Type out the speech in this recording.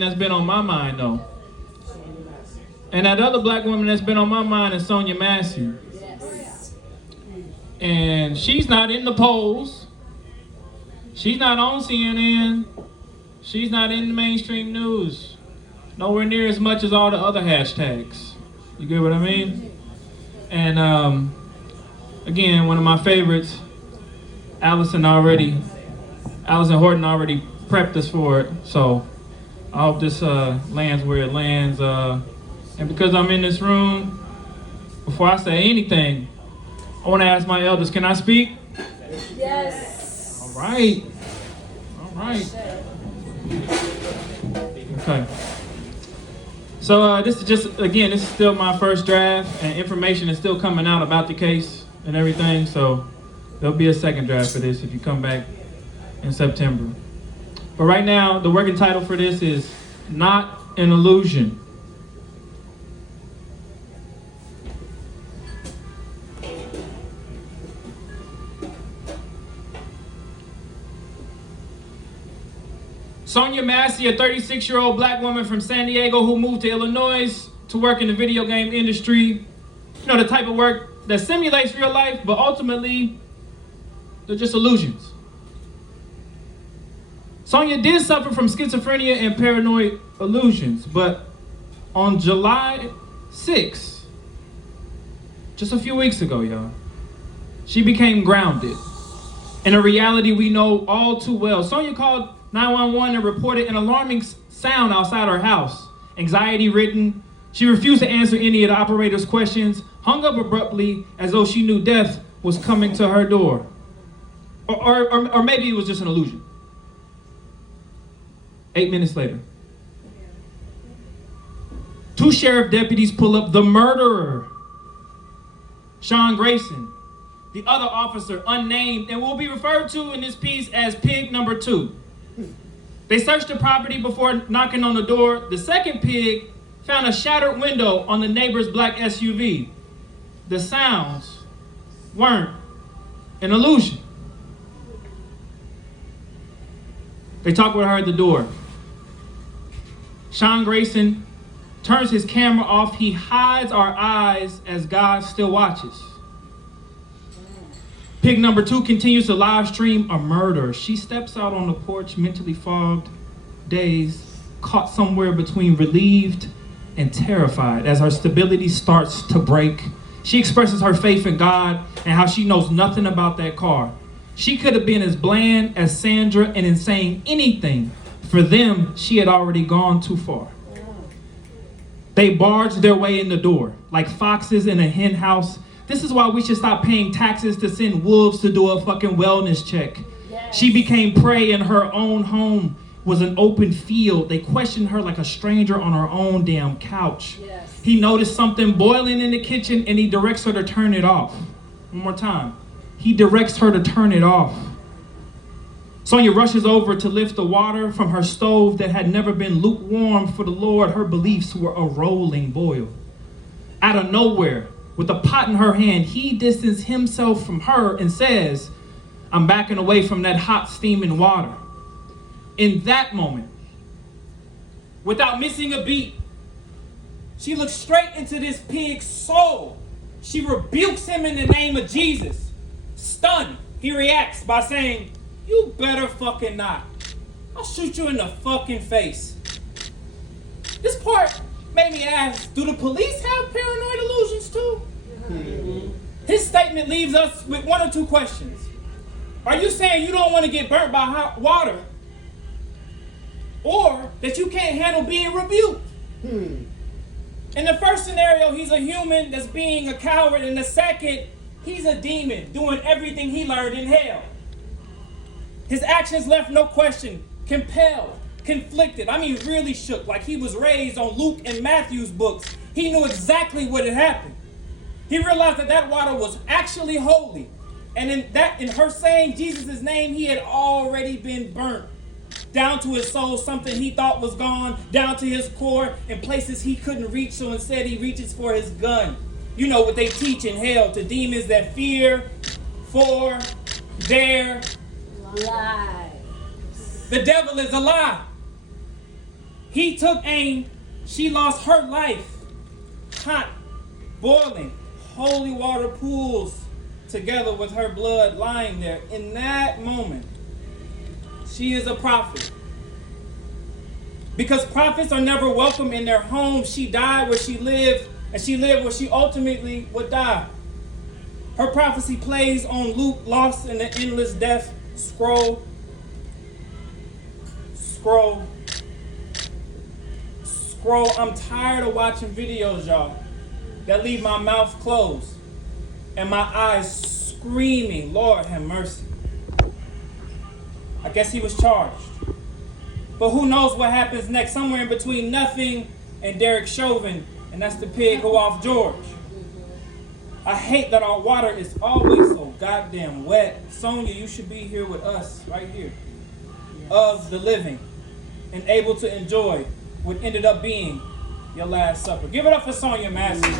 that's been on my mind though. And that other black woman that's been on my mind is Sonia Massey. Yes. And she's not in the polls. She's not on CNN. She's not in the mainstream news. Nowhere near as much as all the other hashtags. You get what I mean? And again, one of my favorites, Allison Horton already prepped us for it. So I hope this lands where it lands. And because I'm in this room, before I say anything, I want to ask my elders, can I speak? Yes. All right. Okay. So this is still my first draft, and information is still coming out about the case and everything. So there'll be a second draft for this if you come back in September. But right now, the working title for this is Not an Illusion. Sonia Massey, a 36-year-old black woman from San Diego who moved to Illinois to work in the video game industry. You know, the type of work that simulates real life, but ultimately, they're just illusions. Sonia did suffer from schizophrenia and paranoid illusions, but on July 6th, just a few weeks ago, y'all, she became grounded in a reality we know all too well. Sonia called 911 and reported an alarming sound outside her house. Anxiety-ridden, she refused to answer any of the operator's questions, hung up abruptly as though she knew death was coming to her door. Or maybe it was just an illusion. 8 minutes later, 2 sheriff deputies pull up the murderer, Sean Grayson. The other officer, unnamed, and will be referred to in this piece as pig number 2. They searched the property before knocking on the door. The second pig found a shattered window on the neighbor's black SUV. The sounds weren't an illusion. They talk with her at the door. Sean Grayson turns his camera off. He hides our eyes as God still watches. Pig number 2 continues to live stream a murder. She steps out on the porch, mentally fogged, dazed, caught somewhere between relieved and terrified as her stability starts to break. She expresses her faith in God and how she knows nothing about that car. She could have been as bland as Sandra and in saying anything. For them, she had already gone too far. They barged their way in the door like foxes in a hen house. This is why we should stop paying taxes to send wolves to do a fucking wellness check. Yes. She became prey in her own home, was an open field. They questioned her like a stranger on her own damn couch. Yes. He noticed something boiling in the kitchen and he directs her to turn it off. One more time. He directs her to turn it off. Sonia rushes over to lift the water from her stove that had never been lukewarm for the Lord. Her beliefs were a rolling boil. Out of nowhere, with a pot in her hand, he distances himself from her and says, "I'm backing away from that hot steaming water." In that moment, without missing a beat, she looks straight into this pig's soul. She rebukes him in the name of Jesus. Stunned, he reacts by saying, "You better fucking not. I'll shoot you in the fucking face." This part made me ask, do the police have paranoid illusions too? Mm-hmm. His statement leaves us with one or two questions. Are you saying you don't want to get burnt by hot water? Or that you can't handle being rebuked? In the first scenario, he's a human that's being a coward. In the second, he's a demon doing everything he learned in hell. His actions left no question, compelled, conflicted. I mean, really shook, like he was raised on Luke and Matthew's books. He knew exactly what had happened. He realized that that water was actually holy. And in her saying Jesus' name, he had already been burnt. Down to his soul, something he thought was gone, down to his core, in places he couldn't reach, so instead he reaches for his gun. You know what they teach in hell to demons that fear for their lives. The devil is a lie. He took aim. She lost her life. Hot, boiling, holy water pools together with her blood lying there. In that moment, she is a prophet. Because prophets are never welcome in their home. She died where she lived, and she lived where she ultimately would die. Her prophecy plays on loop, lost in the endless death scroll. I'm tired of watching videos, y'all, that leave my mouth closed and my eyes screaming, Lord have mercy. I guess he was charged. But who knows what happens next? Somewhere in between nothing and Derek Chauvin, and that's the pig who off George. I hate that our water is always so goddamn wet. Sonia, you should be here with us, right here, of the living, and able to enjoy what ended up being your last supper. Give it up for Sonia Massey.